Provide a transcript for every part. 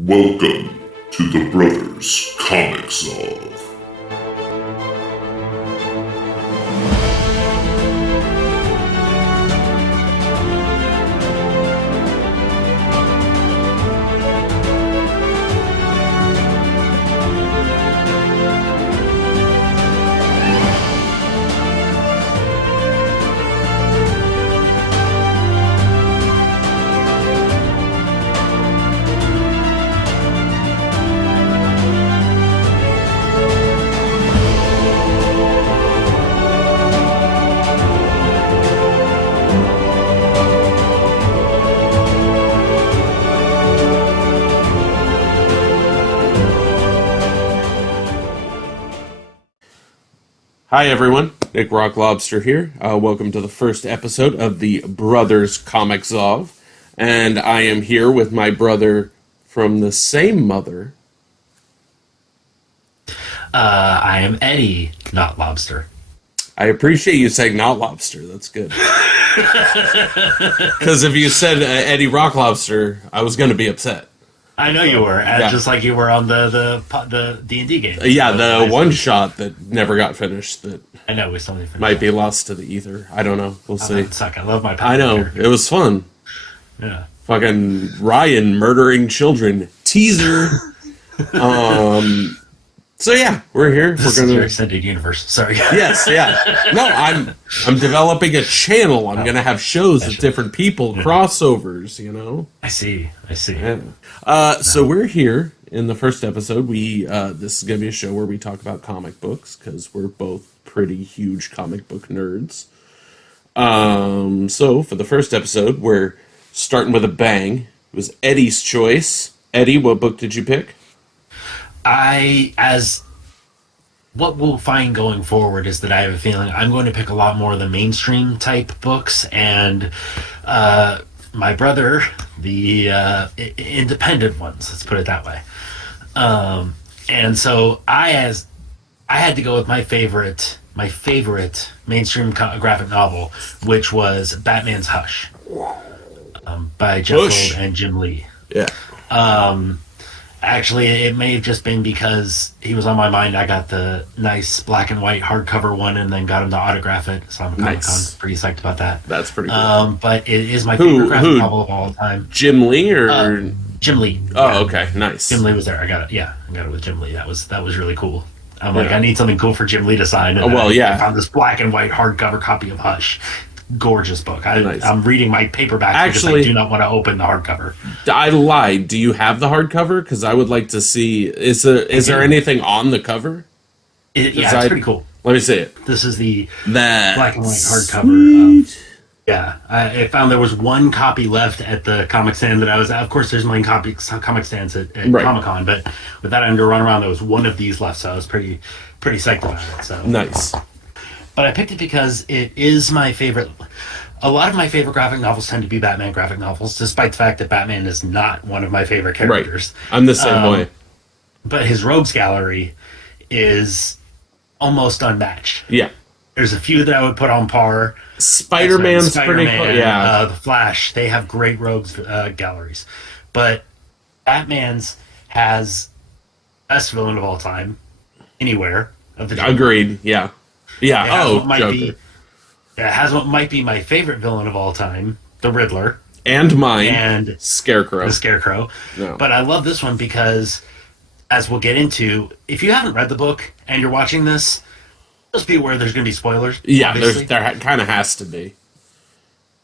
Welcome to the Brothers Comicsov. Hi everyone, Nick Rock Lobster here. Welcome to the first episode of the Brothers Comicsov, and I am here with my brother from the same mother. I am Eddie, not Lobster. I appreciate you saying not lobster. That's good. Because if you said Eddie Rock Lobster, I was going to be upset. I know you were, just like you were on the D&D game. Yeah, the one shot that never got finished. That I know we still need to finish. Might be lost to the ether. I don't know. We'll see. Suck. I love my. I know it was fun. Yeah. Fucking Ryan murdering children. Teaser. So yeah, we're here. This we're is gonna your extended universe. Sorry. Yes, yeah. No, I'm developing a channel. I'm gonna have shows with different people, crossovers. You know. I see. Yeah. So we're here in the first episode. This is gonna be a show where we talk about comic books because we're both pretty huge comic book nerds. So for the first episode, we're starting with a bang. It was Eddie's choice. Eddie, what book did you pick? What we'll find going forward is that I have a feeling I'm going to pick a lot more of the mainstream type books, and my brother, the independent ones. Let's put it that way. And so I had to go with my favorite mainstream graphic novel, which was Batman's Hush, by Jeff Loeb and Jim Lee. Yeah. Actually, it may have just been because he was on my mind. I got the nice black and white hardcover one and then got him to autograph it. So I'm Comic-Con pretty psyched about that. That's pretty cool. But it is my favorite graphic novel of all time. Jim Lee or Jim Lee? Oh, okay, nice. Jim Lee was there. I got it. Yeah, I got it with Jim Lee. That was really cool. I'm like, I need something cool for Jim Lee to sign. And I found this black and white hardcover copy of Hush. Gorgeous book. I'm reading my paperback because I do not want to open the hardcover. I lied. Do you have the hardcover? Because I would like to see. Is there anything on the cover? It's pretty cool. Let me see it. This is the black and white hardcover. I found there was one copy left at the comic stand that I was at. Of course, there's a million comic stands at Comic-Con, but with that, I'm to run around. There was one of these left, so I was pretty psyched about it. So nice. But I picked it because it is my favorite. A lot of my favorite graphic novels tend to be Batman graphic novels, despite the fact that Batman is not one of my favorite characters. Right. I'm the same way. But his rogues gallery is almost unmatched. Yeah. There's a few that I would put on par. Spider-Man's pretty cool. Yeah. The Flash, they have great rogues galleries. But Batman's has best villain of all time, anywhere of the genre. Agreed, yeah. Yeah, It has what might be my favorite villain of all time, the Riddler. And mine. And Scarecrow. The Scarecrow. No. But I love this one because, as we'll get into, if you haven't read the book and you're watching this, just be aware there's going to be spoilers. Yeah, there kind of has to be.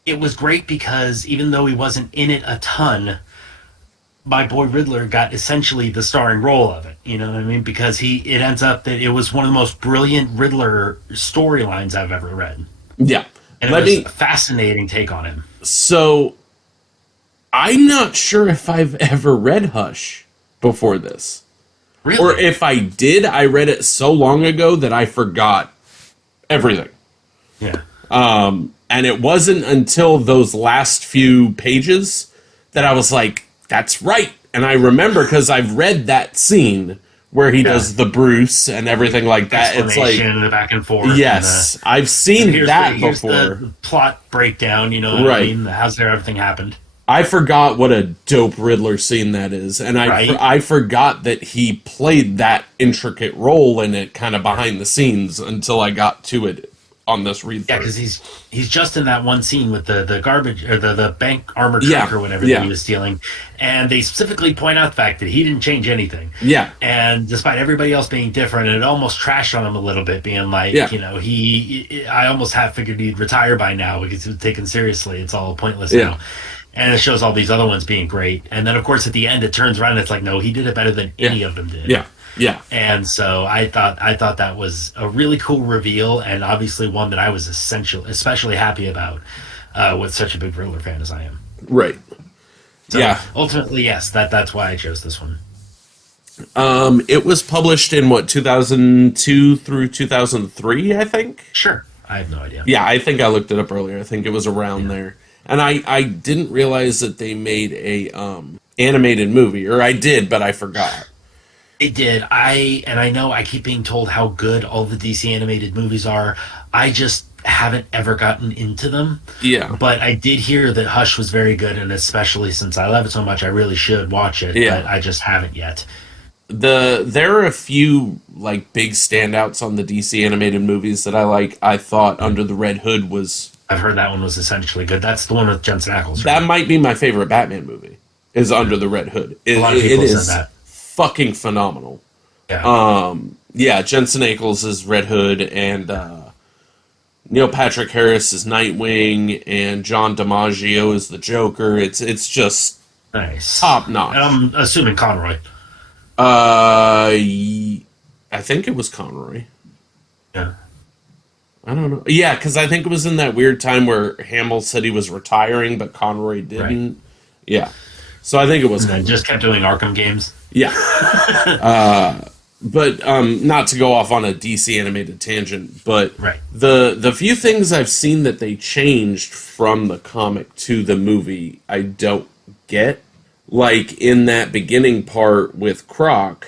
It was great because even though he wasn't in it a ton, my boy Riddler got essentially the starring role of it. You know what I mean? Because it ends up that it was one of the most brilliant Riddler storylines I've ever read. Yeah. And it was a fascinating take on him. So, I'm not sure if I've ever read Hush before this. Really? Or if I did, I read it so long ago that I forgot everything. Yeah. And it wasn't until those last few pages that I was like, that's right. And I remember because I've read that scene where he does the Bruce and everything like that. It's like the back and forth. Yes, I've seen that before. The plot breakdown, you know what I mean? How's everything happened? I forgot what a dope Riddler scene that is, and I forgot that he played that intricate role in it, kind of behind the scenes, until I got to it on this read. Yeah, because he's just in that one scene with the garbage or the bank armored truck or whatever that he was stealing, and they specifically point out the fact that he didn't change anything. Yeah, and despite everybody else being different, it almost trashed on him a little bit, being like, you know, I almost half figured he'd retire by now because he was taken seriously. It's all pointless now. And it shows all these other ones being great. And then, of course, at the end, it turns around and it's like, no, he did it better than any of them did. Yeah, yeah. And so I thought that was a really cool reveal, and obviously one that I was especially happy about with such a big Riddler fan as I am. Right. So ultimately, yes, that's why I chose this one. It was published in, 2002 through 2003, I think? Sure. I have no idea. Yeah, I think I looked it up earlier. I think it was around there. And I didn't realize that they made a animated movie, or I did, but I forgot. They did. I know I keep being told how good all the DC animated movies are. I just haven't ever gotten into them. Yeah. But I did hear that Hush was very good, and especially since I love it so much, I really should watch it. Yeah. But I just haven't yet. There are a few like big standouts on the DC animated movies that I like. I thought Under the Red Hood was. I've heard that one was essentially good. That's the one with Jensen Ackles. Right? That might be my favorite Batman movie. Is Under the Red Hood. A lot of people said that. Fucking phenomenal. Yeah. Jensen Ackles is Red Hood, and Neil Patrick Harris is Nightwing, and John DiMaggio is the Joker. It's just nice, top notch. And I'm assuming Conroy. I think it was Conroy. Yeah. I don't know. Yeah, because I think it was in that weird time where Hamill said he was retiring, but Conroy didn't. Right. Yeah. So I think it was. And just kept doing Arkham games. Yeah. But not to go off on a DC animated tangent, but the few things I've seen that they changed from the comic to the movie, I don't get. Like in that beginning part with Croc,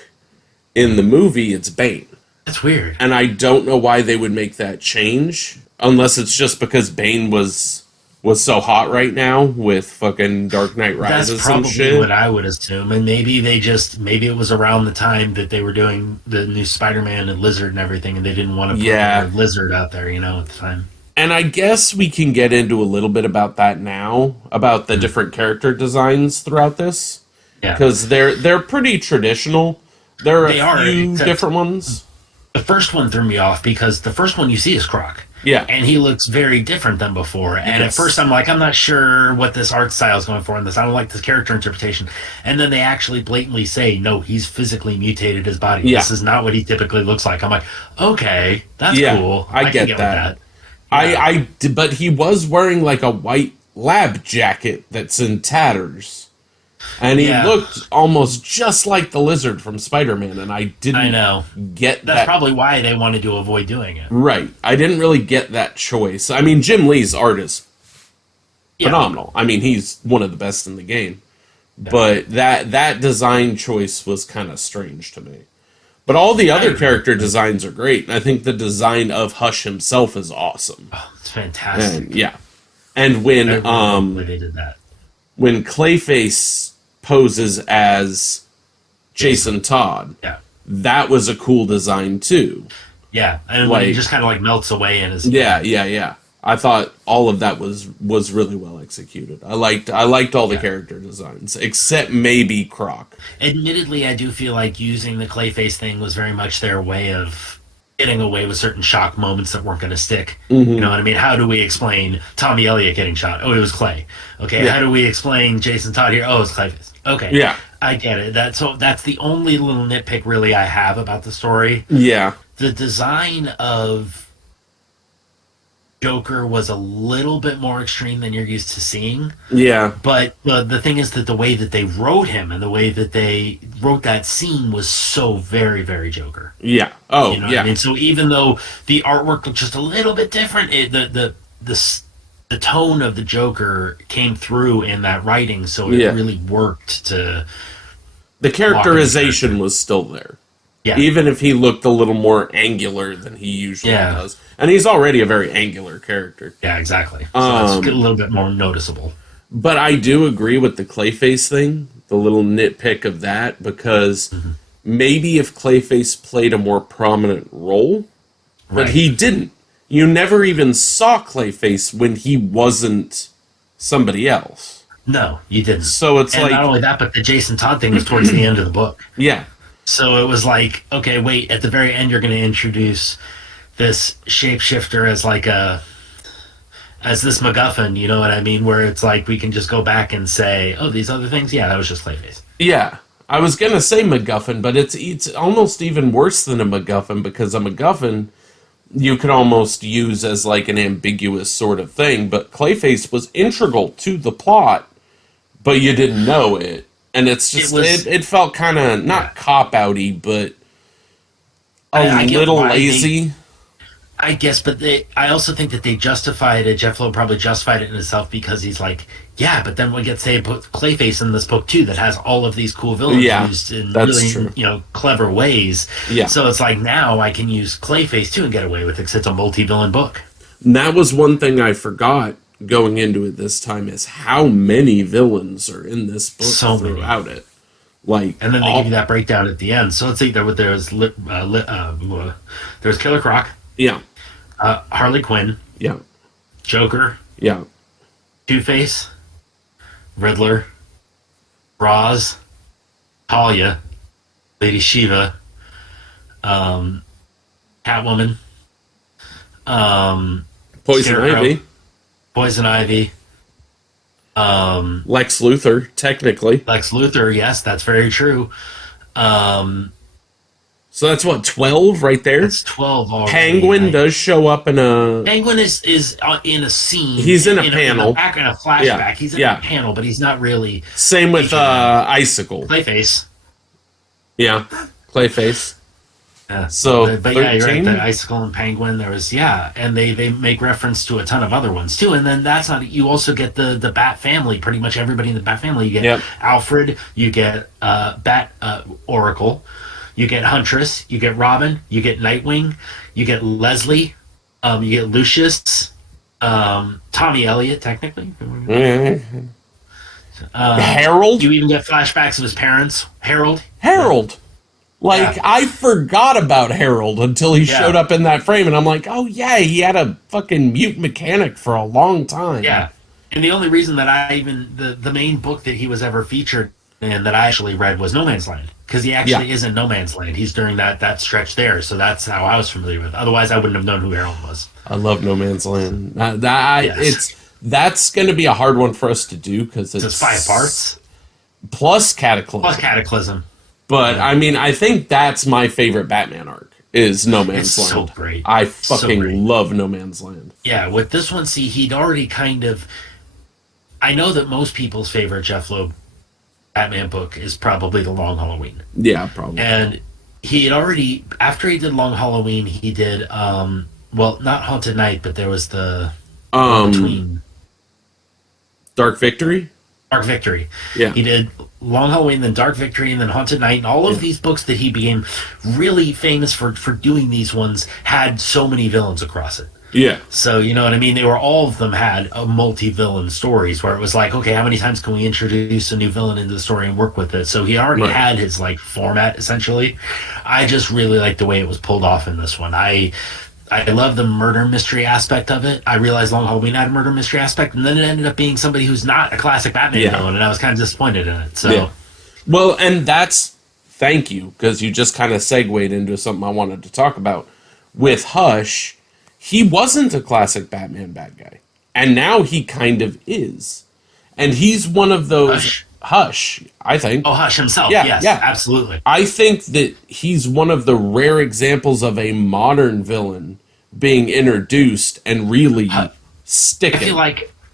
in the movie, it's Bane. That's weird. And I don't know why they would make that change, unless it's just because Bane was so hot right now with fucking Dark Knight Rises and shit. That's probably what I would assume. And maybe it was around the time that they were doing the new Spider-Man and Lizard and everything, and they didn't want to put Lizard out there, at the time. And I guess we can get into a little bit about that now, about the different character designs throughout this. Yeah. Because they're pretty traditional. There are a few different ones. The first one threw me off because the first one you see is Croc. Yeah. And he looks very different than before. And at first I'm like, I'm not sure what this art style is going for in this. I don't like this character interpretation. And then they actually blatantly say, no, he's physically mutated his body. Yeah. This is not what he typically looks like. I'm like, okay, that's cool. I get that. Yeah. But he was wearing like a white lab jacket that's in tatters. And he looked almost just like the Lizard from Spider-Man, and I didn't get that. That's probably why they wanted to avoid doing it. Right. I didn't really get that choice. I mean, Jim Lee's art is phenomenal. I mean, he's one of the best in the game. Yeah. But that design choice was kind of strange to me. But all the other character designs are great. And I think the design of Hush himself is awesome. Oh, it's fantastic. And when they did that. When Clayface poses as Jason Todd, that was a cool design too. Yeah, and when he just kind of melts away in his I thought all of that was really well executed. I liked all the character designs except maybe Croc. Admittedly, I do feel like using the Clayface thing was very much their way of getting away with certain shock moments that weren't going to stick. Mm-hmm. You know what I mean? How do we explain Tommy Elliott getting shot? Oh, it was Clay. Okay, how do we explain Jason Todd here? Oh, it's Clayface. Okay, I get it. That's the only little nitpick really I have about the story. Yeah, the design of Joker was a little bit more extreme than you're used to seeing. Yeah. But the thing is that the way that they wrote him and the way that they wrote that scene was so very, very Joker. Yeah. Oh, you know what I mean? So even though the artwork looked just a little bit different, the tone of the Joker came through in that writing, so it really worked to... The characterization was still there. Yeah. Even if he looked a little more angular than he usually does. And he's already a very angular character. Yeah, exactly. So it's a little bit more noticeable. But I do agree with the Clayface thing, the little nitpick of that, because maybe if Clayface played a more prominent role, but he didn't. You never even saw Clayface when he wasn't somebody else. No, you didn't. So it's and not only that, but the Jason Todd thing was towards the end of the book. Yeah. So it was like, okay, wait, at the very end you're going to introduce this shapeshifter as this MacGuffin, you know what I mean? Where it's like we can just go back and say, oh, these other things? Yeah, that was just Clayface. Yeah. I was going to say MacGuffin, but it's almost even worse than a MacGuffin, because a MacGuffin you could almost use as like an ambiguous sort of thing, but Clayface was integral to the plot, but you didn't know it. And it's just, it felt kind of, not cop-outy, but a little lazy. I guess, but I also think that they justified it. Jeff Loeb probably justified it in himself because he's like, yeah, but then we get say put Clayface in this book too that has all of these cool villains used in really clever ways. Yeah. So it's like now I can use Clayface too and get away with it because it's a multi-villain book. And that was one thing I forgot going into it this time, is how many villains are in this book throughout it. Like, and then they give you that breakdown at the end. So let's see, there's Killer Croc. Yeah. Harley Quinn. Yeah. Joker. Yeah. Two-Face. Riddler. Roz. Talia. Lady Shiva. Catwoman. Poison Scarecrow, Ivy. Poison Ivy. Lex Luthor, technically. Lex Luthor, yes, that's very true. So that's what, 12 right there? That's 12 already. Penguin does show up in a... Penguin is in a scene. He's in a panel. In a flashback. Yeah. He's in a panel, but he's not really... Same with Icicle. Clayface. Yeah, Clayface. Yeah. So, but yeah, you're right. The Icicle and Penguin, there was, and they make reference to a ton of other ones, too. And then that's not... You also get the Bat family, pretty much everybody in the Bat family. You get Alfred, you get Bat Oracle... You get Huntress, you get Robin, you get Nightwing, you get Leslie, you get Lucius, Tommy Elliott, technically. Harold? You even get flashbacks of his parents. Harold. I forgot about Harold until he showed up in that frame, and I'm like, oh yeah, he had a fucking mute mechanic for a long time. Yeah. And the only reason that the main book that he was ever featured in that I actually read was No Man's Land. Because he actually is in No Man's Land. He's during that stretch there, so that's how I was familiar with it. Otherwise, I wouldn't have known who Harold was. I love No Man's Land. That's going to be a hard one for us to do, because it's 5 parts. Plus Cataclysm. But, I mean, I think that's my favorite Batman arc, is No Man's Land. So great. I fucking love No Man's Land. Yeah, with this one, see, he'd already kind of... I know that most people's favorite Jeff Loeb Batman book is probably The Long Halloween. Yeah, probably. And he had already, after he did Long Halloween, he did, not Haunted Night, but there was the between Dark Victory. Yeah. He did Long Halloween, then Dark Victory, and then Haunted Night, and all of these books that he became really famous for doing these ones had so many villains across it. Yeah. So, you know what I mean? All of them had a multi-villain stories where it was like, okay, how many times can we introduce a new villain into the story and work with it? So he already had his, format, essentially. I just really like the way it was pulled off in this one. I love the murder mystery aspect of it. I realized Long Halloween had a murder mystery aspect, and then it ended up being somebody who's not a classic Batman villain, and I was kind of disappointed in it. So, well, and thank you, because you just kind of segued into something I wanted to talk about. With Hush, he wasn't a classic Batman bad guy, and now he kind of is. And he's one of those... Hush, I think. Oh, Hush himself, yes, absolutely. I think that he's one of the rare examples of a modern villain being introduced and really sticking.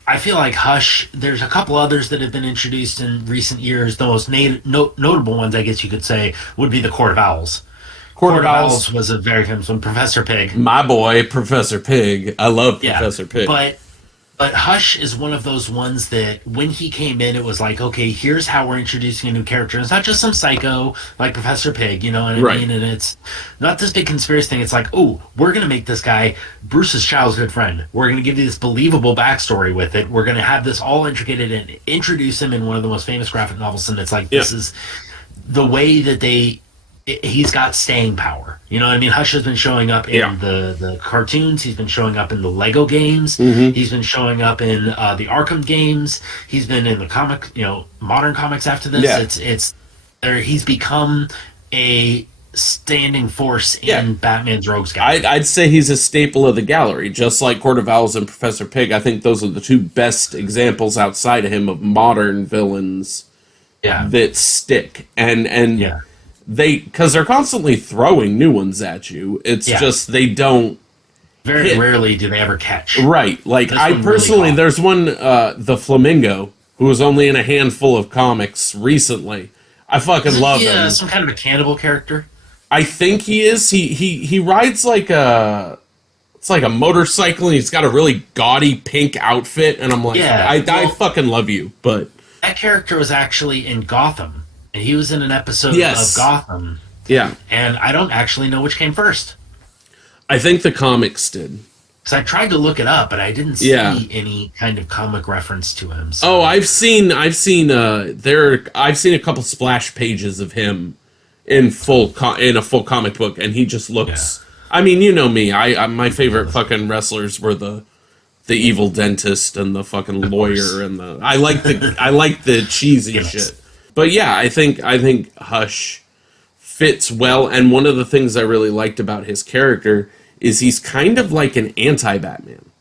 I feel like Hush, there's a couple others that have been introduced in recent years. The most notable ones, I guess you could say, would be the Court of Owls. Court of Owls was a very famous one. Professor Pig. My boy, Professor Pig. I love Professor Pig. But But Hush is one of those ones that when he came in, it was like, okay, here's how we're introducing a new character. It's not just some psycho like Professor Pig, you know what I Right. mean? And it's not this big conspiracy thing. It's like, oh, we're going to make this guy Bruce's childhood friend. We're going to give you this believable backstory with it. We're going to have this all intricated and introduce him in one of the most famous graphic novels. And it's like, this is the way that he's got staying power. You know what I mean? Hush has been showing up in the cartoons. He's been showing up in the Lego games. He's been showing up in the Arkham games. He's been in the comic, modern comics after this. Yeah. It's there. He's become a standing force in Batman's Rogues Gallery. I'd say he's a staple of the gallery, just like Court of Owls and Professor Pig. I think those are the two best examples outside of him of modern villains that stick. And because they're constantly throwing new ones at you. It's just they don't. Very rarely do they ever catch. Right. Like, I personally, there's one, the Flamingo, who was only in a handful of comics recently. I fucking love him. Yeah, some kind of a cannibal character. I think he is. He rides like it's like a motorcycle, and he's got a really gaudy pink outfit, and I'm like, I fucking love you, but... That character was actually in Gotham. And he was in an episode of Gotham. Yeah. And I don't actually know which came first. I think the comics did. Because I tried to look it up, but I didn't see any kind of comic reference to him. So. Oh, I've seen a couple splash pages of him in in a full comic book, and he just looks. Yeah. I mean, you know me. My favorite fucking wrestlers were the evil dentist and the fucking lawyer and I like the cheesy shit. But yeah, I think Hush fits well, and one of the things I really liked about his character is he's kind of like an anti-Batman.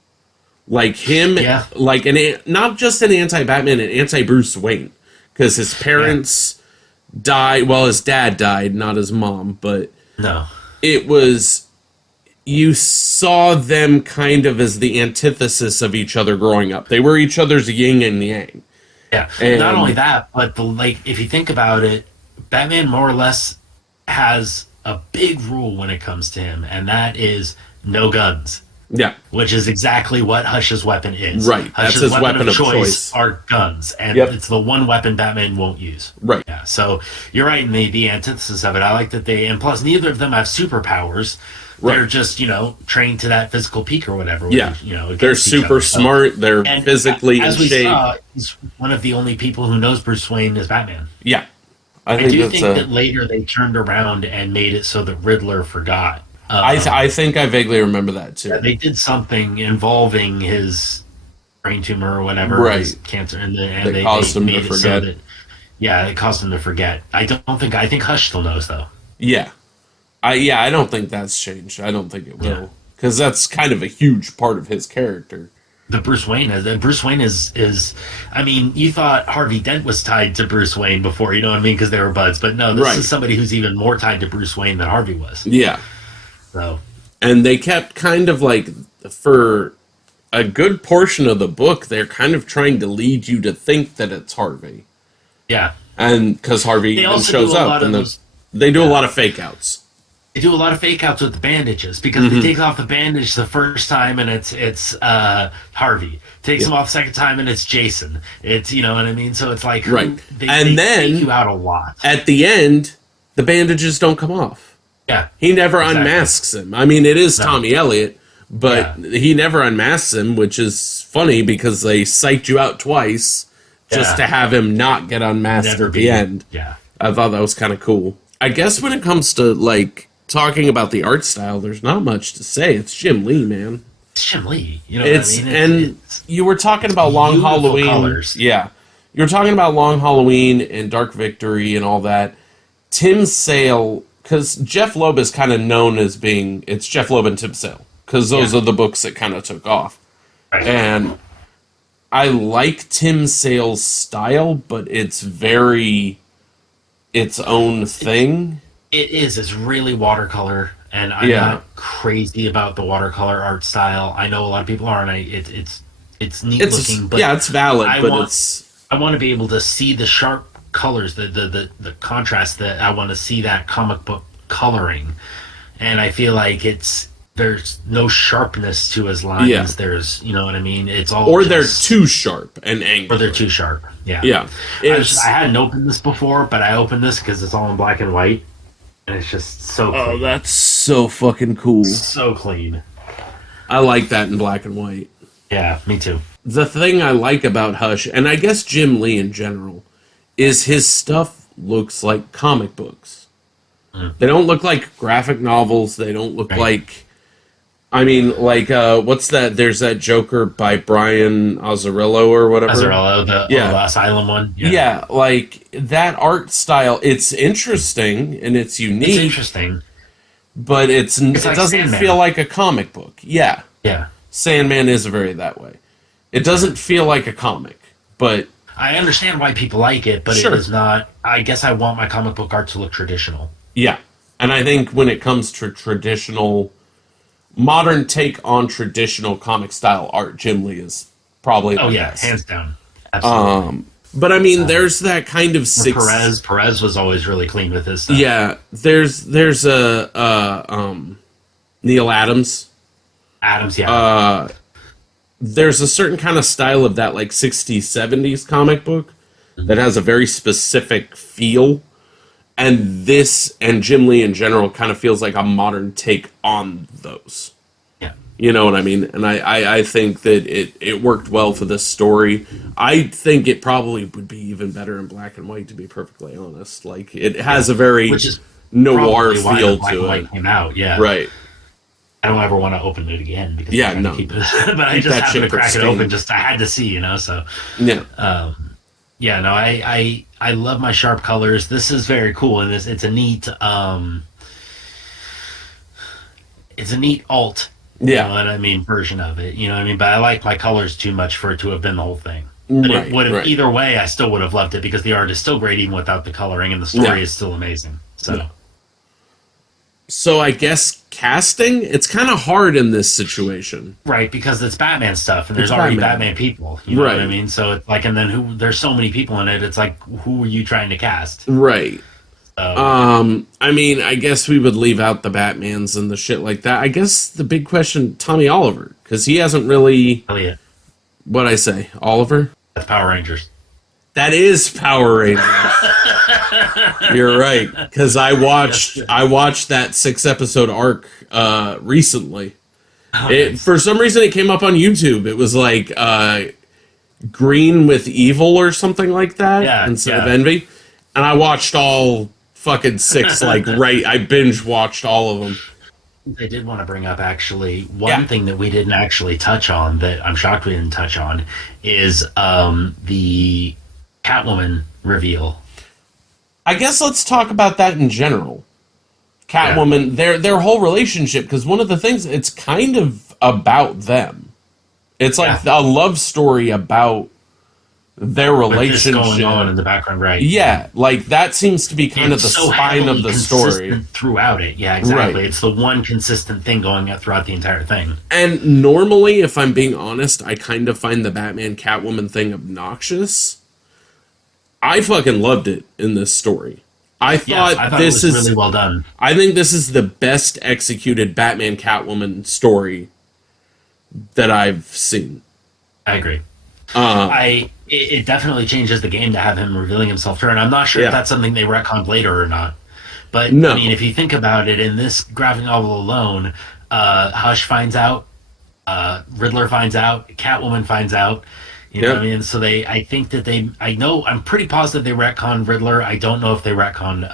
Like him, like not just an anti-Batman, an anti-Bruce Wayne. Because his parents died, well, his dad died, not his mom, but it was, you saw them kind of as the antithesis of each other growing up. They were each other's yin and yang. Yeah, and not only that, but if you think about it, Batman more or less has a big rule when it comes to him, and that is no guns. Yeah. Which is exactly what Hush's weapon is. Right. Hush's That's his weapon of choice. Are guns, and it's the one weapon Batman won't use. Right. Yeah. So you're right in the antithesis of it. I like that and plus neither of them have superpowers. Right. They're just, trained to that physical peak or whatever. Yeah. They're super smart. They're physically in shape. As we saw, he's one of the only people who knows Bruce Wayne is Batman. Yeah. I do think that later they turned around and made it so that Riddler forgot. I think I vaguely remember that too. Yeah, they did something involving his brain tumor or whatever, his cancer, and they caused him to forget. It caused him to forget. I think Hush still knows though. Yeah. I don't think that's changed. I don't think it will. Because that's kind of a huge part of his character. The Bruce Wayne is I mean, you thought Harvey Dent was tied to Bruce Wayne before, you know what I mean? Because they were buds. But no, this is somebody who's even more tied to Bruce Wayne than Harvey was. Yeah. So. And they kept kind of like, for a good portion of the book, they're kind of trying to lead you to think that it's Harvey. Yeah. And because Harvey even shows up. And they do a lot of fake outs. They do a lot of fake outs with the bandages because they take off the bandage the first time and it's Harvey. Takes him off the second time and it's Jason. It's, you know what I mean? So it's like, they then take you out a lot. At the end, the bandages don't come off. Yeah. He never unmasks him. I mean, it is Tommy Elliott, but he never unmasks him, which is funny because they psyched you out twice just to have him not get unmasked at the end. Yeah. I thought that was kind of cool. I guess when it comes to, talking about the art style, there's not much to say. It's Jim Lee, man. It's Jim Lee. You know what I mean? It's you were talking about Long Halloween. Colors. Yeah. You were talking about Long Halloween and Dark Victory and all that. Tim Sale, because Jeff Loeb is kind of known as being, it's Jeff Loeb and Tim Sale, because those are the books that kind of took off. Right. And I like Tim Sale's style, but it's very its own thing. It is. It's really watercolor, and I'm not crazy about the watercolor art style. I know a lot of people are, and it's neat looking. But it's valid. I want to be able to see the sharp colors, the contrast. That I want to see that comic book coloring, and I feel like it's there's no sharpness to his lines. Yeah. There's, you know what I mean? It's all Or just, they're too sharp and angular. or they're too sharp. Yeah. Yeah. I hadn't opened this before, but I opened this because it's all in black and white, and it's just so clean. Oh, that's so fucking cool. So clean. I like that in black and white. Yeah, me too. The thing I like about Hush, and I guess Jim Lee in general, is his stuff looks like comic books. They don't look like graphic novels. They don't look like... I mean, like, what's that? There's that Joker by Brian Azzarello or whatever. Azzarello, the Asylum one. Yeah, like, that art style, it's interesting and it's unique. It's interesting. But it like doesn't Sandman. feel like a comic book. Yeah. Yeah. Sandman is very that way. It doesn't feel like a comic, but... I understand why people like it, but Sure. it is not... I guess I want my comic book art to look traditional. Yeah. And I think when it comes to traditional... modern take on traditional comic style art, Jim Lee is probably the best. Hands down. Absolutely. But I mean, there's that kind of Perez was always really clean with his stuff. Yeah, there's Neil Adams. Adams, yeah. There's a certain kind of style of that, like 60s, 70s comic book that has a very specific feel. And this, and Jim Lee in general, kind of feels like a modern take on those. Yeah. You know what I mean? And I think that it worked well for this story. I think it probably would be even better in black and white, to be perfectly honest. Like, it has a very Which is noir why feel the black to and it. white came out, yeah. Right. I don't ever want to open it again because Yeah, I'm trying to no. keep it. But I Keep just that happened to shit crack it pristine. open. I had to see, so. Yeah. Yeah, no, I love my sharp colors. This is very cool, and it's a neat alt. Yeah. You know what I mean? Version of it. You know what I mean? But I like my colors too much for it to have been the whole thing. But Right, it would have, right. either way, I still would have loved it because the art is still great even without the coloring, and the story Yeah. is still amazing. So. Yeah. So I guess casting, it's kind of hard in this situation. Right, because it's Batman stuff, and there's It's already Batman. Batman people. You know Right. what I mean? So it's like, and then there's so many people in it. It's like, who are you trying to cast? Right. So, I mean, I guess we would leave out the Batmans and the shit like that. I guess the big question, Tommy Oliver, because he hasn't really... Elliot, What'd I say? Oliver? that's Power Rangers. That is Power Rangers. You're right, because I watched that 6-episode arc recently. For some reason, it came up on YouTube. It was like Green with Evil or something like that instead of Envy, and I watched all fucking 6. I binge watched all of them. I did want to bring up actually one thing that we didn't actually touch on that I'm shocked we didn't touch on is the Catwoman reveal. I guess let's talk about that in general. Catwoman, their whole relationship, because one of the things, it's kind of about them. It's like a love story about their relationship. With this going on in the background, right? Yeah, like that seems to be kind of the so spine of the story. consistent throughout it. Yeah, exactly. Right. It's the one consistent thing going throughout the entire thing. And normally, if I'm being honest, I kind of find the Batman Catwoman thing obnoxious. I fucking loved it in this story. I thought this is really well done. I think this is the best executed Batman Catwoman story that I've seen. I agree. It definitely changes the game to have him revealing himself to her, and I'm not sure if that's something they retconned later or not. But no. I mean, if you think about it, in this graphic novel alone, Hush finds out, Riddler finds out, Catwoman finds out. You know what I mean? So I think that I'm pretty positive they retconned Riddler. I don't know if they retconned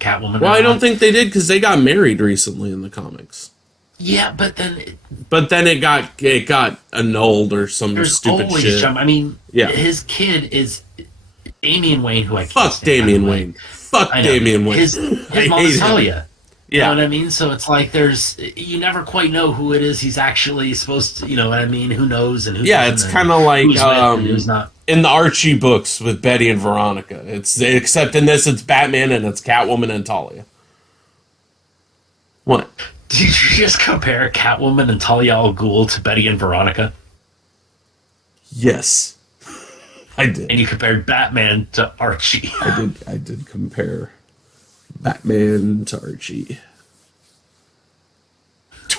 Catwoman. Well, I don't think they did because they got married recently in the comics. Yeah, but then it got annulled or some stupid shit. I mean, his kid is Damian Wayne, who I can't fuck stand, Damian Wayne. Fuck Damian Wayne. His mom is Talia. Yeah. You know what I mean? So it's like you never quite know who it is he's actually supposed to, you know what I mean? Who knows and who doesn't, it's kind of like who's not. In the Archie books with Betty and Veronica. Except in this it's Batman and it's Catwoman and Talia. What? Did you just compare Catwoman and Talia al Ghul to Betty and Veronica? Yes. I did. And you compared Batman to Archie. I did compare Batman to Archie.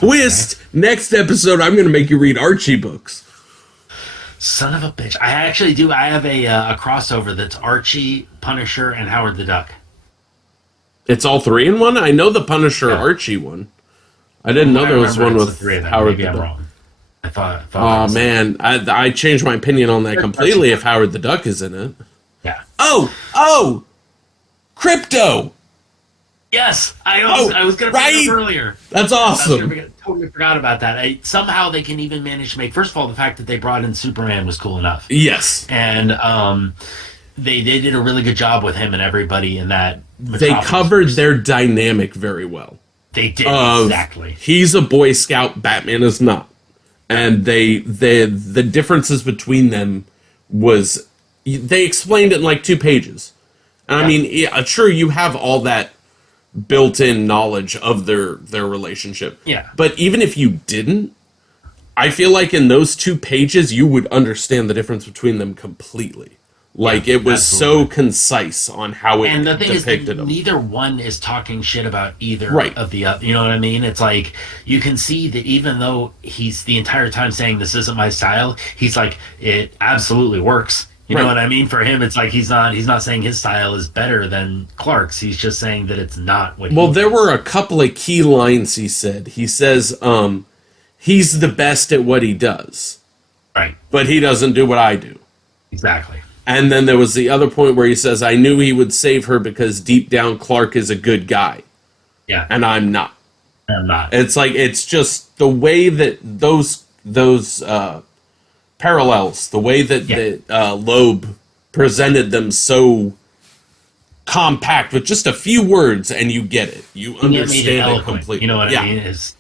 twist. Next episode, I'm going to make you read Archie books. Son of a bitch. I actually do. I have a crossover that's Archie, Punisher, and Howard the Duck. It's all three in one? I know the Punisher Archie one. I didn't know there was one with Howard the Duck. Wrong. I thought oh, man. I changed my opinion on that completely if Howard the Duck is in it. Yeah. Oh! Crypto! Yes! I was going to bring it up earlier. That's awesome. Totally forgot about that. Somehow they can even manage to make... First of all, the fact that they brought in Superman was cool enough. Yes. And they did a really good job with him and everybody in that. They covered their dynamic very well. They did, exactly. He's a Boy Scout, Batman is not. And the differences between them was... They explained it in like 2 pages. And I mean, sure, you have all that built-in knowledge of their relationship. Yeah. But even if you didn't, I feel like in those 2 pages, you would understand the difference between them completely. Like, it was so concise on how it depicted them. And the thing is, neither one is talking shit about either of the other. You know what I mean? It's like, you can see that even though he's the entire time saying, this isn't my style, he's like, it absolutely works. You know what I mean? For him, it's like he's not saying his style is better than Clark's. He's just saying that it's not what he there were a couple of key lines he said. He says, he's the best at what he does. Right. But he doesn't do what I do. Exactly. And then there was the other point where he says, I knew he would save her because deep down Clark is a good guy. Yeah. And I'm not. I'm not. It's like, it's just the way that those parallels, the way that Loeb presented them so compact with just a few words and you get it. You understand it completely. You know what I mean? It's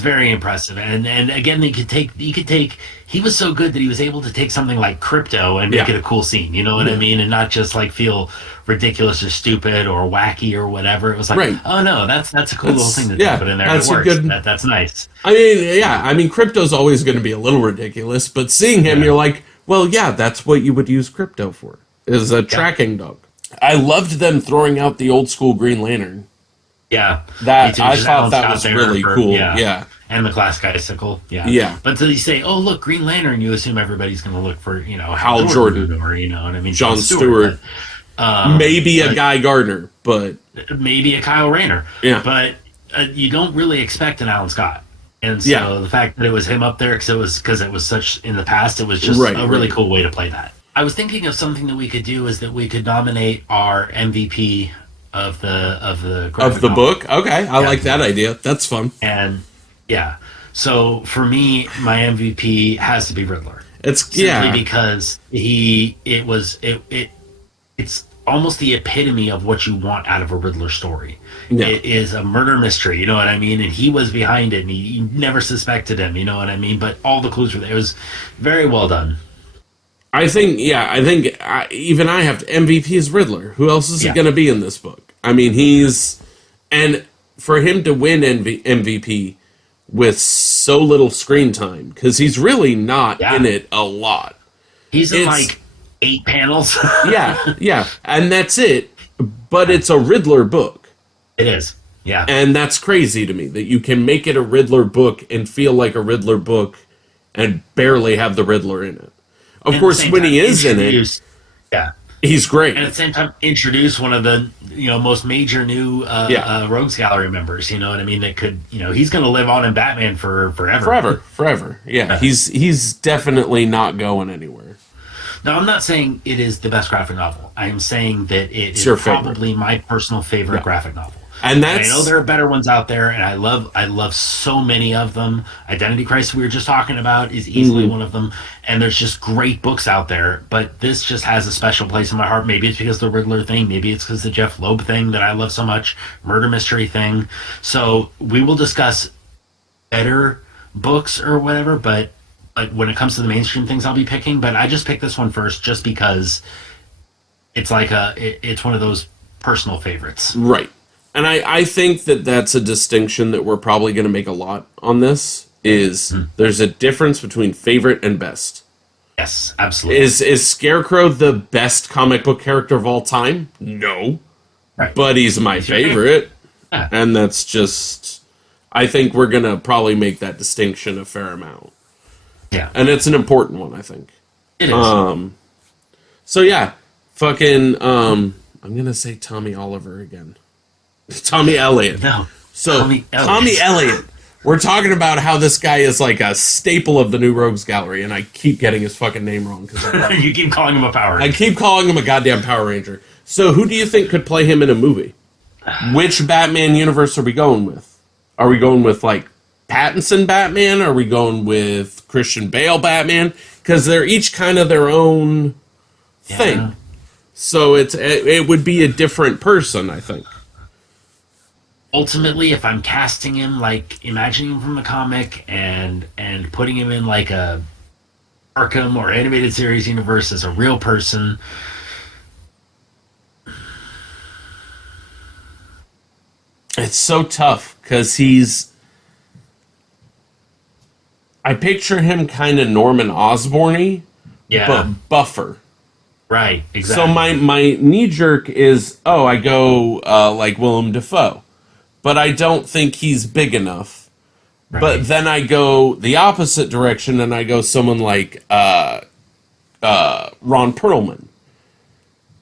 very impressive. And again, he was so good that he was able to take something like Crypto and make it a cool scene. You know what I mean? And not just like feel ridiculous or stupid or wacky or whatever. It was like, oh no, that's a cool little thing to put in there. That's it works. That's nice. I mean, Crypto's always going to be a little ridiculous, but seeing him, you're like, well, yeah, that's what you would use Crypto for, is a tracking dog. I loved them throwing out the old school Green Lantern. Yeah, that I thought that was really cool. Yeah, and the classic icicle. Yeah. But until you say, "Oh, look, Green Lantern," you assume everybody's going to look for Hal Jordan or you know what I mean, John Stewart, maybe a Guy Gardner, but maybe a Kyle Rayner. Yeah, but you don't really expect an Alan Scott. And so the fact that it was him up there because it was such in the past, it was just a really cool way to play that. I was thinking of something that we could do is that we could nominate our MVP of the book. Okay, I like that idea. That's fun. And so for me, my MVP has to be Riddler. It's simply because it's almost the epitome of what you want out of a Riddler story. Yeah. It is a murder mystery, you know what I mean? And he was behind it, and he never suspected him, you know what I mean? But all the clues were there. It was very well done. I think even I have to, MVP is Riddler. Who else is it going to be in this book? I mean, and for him to win MVP with so little screen time, because he's really not in it a lot. He's in like 8 panels. yeah, and that's it. But it's a Riddler book. It is, yeah. And that's crazy to me, that you can make it a Riddler book and feel like a Riddler book and barely have the Riddler in it. Of course, when he is in it, he's great. And at the same time, introduce one of the most major new Rogues Gallery members. You know what I mean? That could he's going to live on in Batman forever. Forever. Yeah, he's definitely not going anywhere. Now, I'm not saying it is the best graphic novel. I am saying that it is probably my personal favorite graphic novel. And I know there are better ones out there, and I love so many of them. Identity Crisis we were just talking about is easily one of them, and there's just great books out there. But this just has a special place in my heart. Maybe it's because of the Riddler thing. Maybe it's because the Jeff Loeb thing that I love so much, murder mystery thing. So we will discuss better books or whatever. But when it comes to the mainstream things, I'll be picking. But I just picked this one first, just because it's like it's one of those personal favorites, right? And I think that's a distinction that we're probably going to make a lot on this, is there's a difference between favorite and best. Yes, absolutely. Is Scarecrow the best comic book character of all time? No. Right. But he's my favorite. Yeah. And that's just... I think we're going to probably make that distinction a fair amount. Yeah. And it's an important one, I think. It is. So yeah, fucking, I'm going to say Tommy Oliver again. Tommy Elliott. No. So, Tommy Elliott. We're talking about how this guy is like a staple of the New Rogues Gallery, and I keep getting his fucking name wrong. You keep calling him a Power Ranger. I keep calling him a goddamn Power Ranger. So who do you think could play him in a movie? Which Batman universe are we going with? Are we going with, like, Pattinson Batman? Are we going with Christian Bale Batman? Because they're each kind of their own thing. Yeah. So it would be a different person, I think. Ultimately, if I'm casting him, like, imagining him from the comic and putting him in, like, a Arkham or animated series universe as a real person, it's so tough because I picture him kind of Norman Osborn-y, but buffer. Right, exactly. So my knee jerk is, I go like Willem Dafoe. But I don't think he's big enough. Right. But then I go the opposite direction and I go someone like Ron Perlman.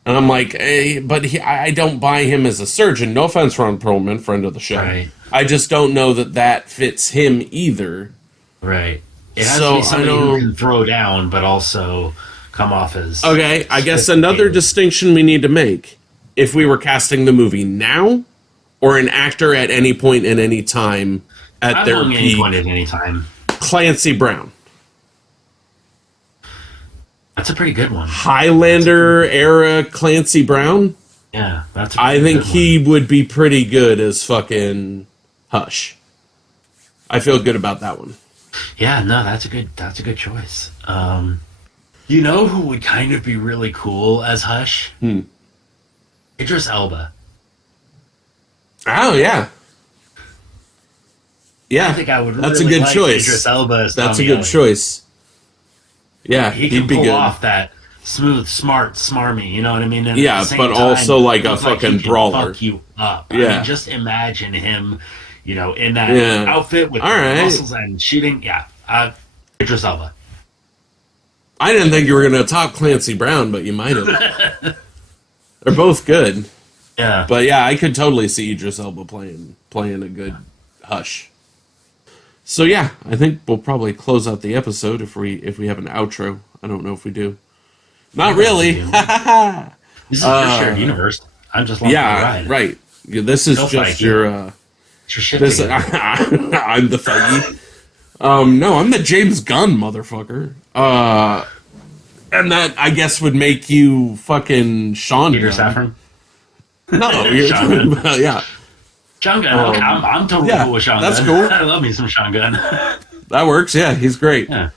And I'm like, I don't buy him as a surgeon. No offense, Ron Perlman, friend of the show. Right. I just don't know that fits him either. Right. It has to be somebody who can throw down, but also come off as... Okay, I guess another distinction we need to make. If we were casting the movie now, or an actor at any point in any time at their peak. Any point at any time. Clancy Brown. That's a pretty good one. Highlander era Clancy Brown? Yeah, that's I think he would be pretty good as fucking Hush. I feel good about that one. Yeah, no, that's a good choice. You know who would kind of be really cool as Hush? Idris Elba. Oh, yeah. Yeah. I think I would That's really a good like choice. Idris Elba as That's Tommy a good Elliott. choice. Yeah, He he'd can be pull good. off that smooth, smart, smarmy, you know what I mean? And Yeah, at the same but time, also like a look he fucking can brawler. Fuck you up. Yeah. I mean, just imagine him, in that outfit with muscles and shooting. Yeah, Idris Elba. I didn't think you were going to top Clancy Brown, but you might have. They're both good. Yeah. But yeah, I could totally see Idris Elba playing a good Hush. So yeah, I think we'll probably close out the episode if we have an outro. I don't know if we do. Not really. This is your shared universe. I'm just along for the ride. Right. This is just your. It's your shit. I'm the Feige. No, I'm the James Gunn motherfucker. And that I guess would make you fucking Sean Peter Gunn. Safran. No, you're Sean Gunn. yeah. Sean Gunn. Okay, I'm totally cool with Sean Gunn. That's cool. I love me some Sean Gunn. That works. Yeah, he's great. Yeah.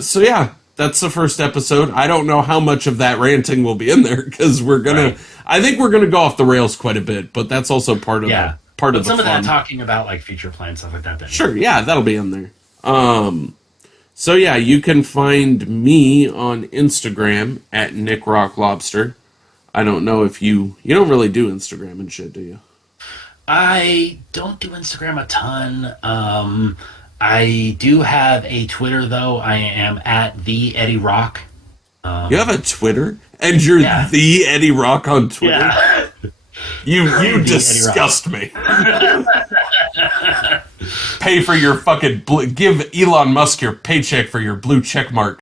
So yeah, that's the first episode. I don't know how much of that ranting will be in there because we're gonna. Right. I think we're gonna go off the rails quite a bit, but that's also part of the some fun. of that talking about like future plans, stuff like that. Then. Sure. Yeah, that'll be in there. So yeah, you can find me on Instagram at Nick Rock Lobster. I don't know if you don't really do Instagram and shit, do you? I don't do Instagram a ton. I do have a Twitter though. I am at the Eddie Rock. You have a Twitter, and you're the Eddie Rock on Twitter. Yeah. You disgust me. Pay for your fucking give Elon Musk your paycheck for your blue check mark.